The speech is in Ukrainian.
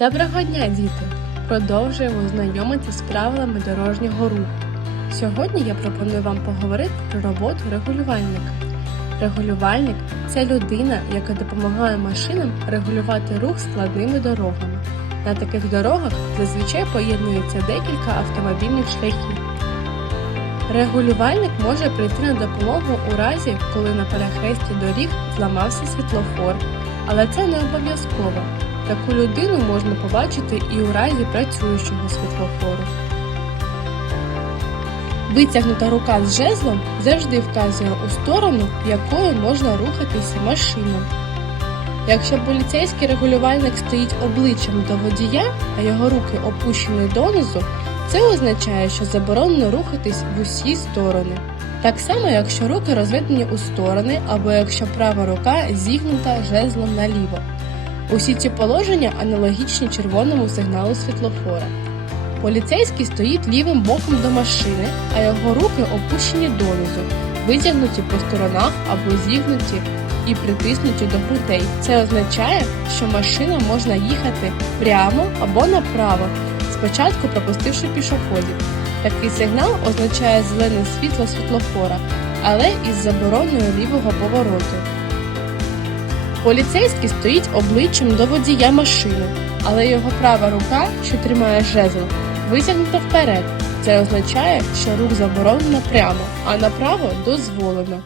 Доброго дня, діти! Продовжуємо знайомитися з правилами дорожнього руху. Сьогодні я пропоную вам поговорити про роботу регулювальника. Регулювальник це людина, яка допомагає машинам регулювати рух складними дорогами. На таких дорогах зазвичай поєднується декілька автомобільних шляхів. Регулювальник може прийти на допомогу у разі, коли на перехресті доріг зламався світлофор, але це не обов'язково. Таку людину можна побачити і у разі працюючого світлофору. Витягнута рука з жезлом завжди вказує у сторону, якою можна рухатися машинам. Якщо поліцейський регулювальник стоїть обличчям до водія, а його руки опущені донизу, це означає, що заборонено рухатись в усі сторони. Так само, якщо руки розведені у сторони, або якщо права рука зігнута жезлом наліво. Усі ці положення аналогічні червоному сигналу світлофора. Поліцейський стоїть лівим боком до машини, а його руки опущені донизу, витягнуті по сторонах або зігнуті і притиснуті до грудей. Це означає, що машина можна їхати прямо або направо, спочатку пропустивши пішоходів. Такий сигнал означає зелене світло світлофора, але із забороною лівого повороту. Поліцейський стоїть обличчям до водія машини, але його права рука, що тримає жезл, витягнута вперед. Це означає, що рух заборонено прямо, а направо дозволено.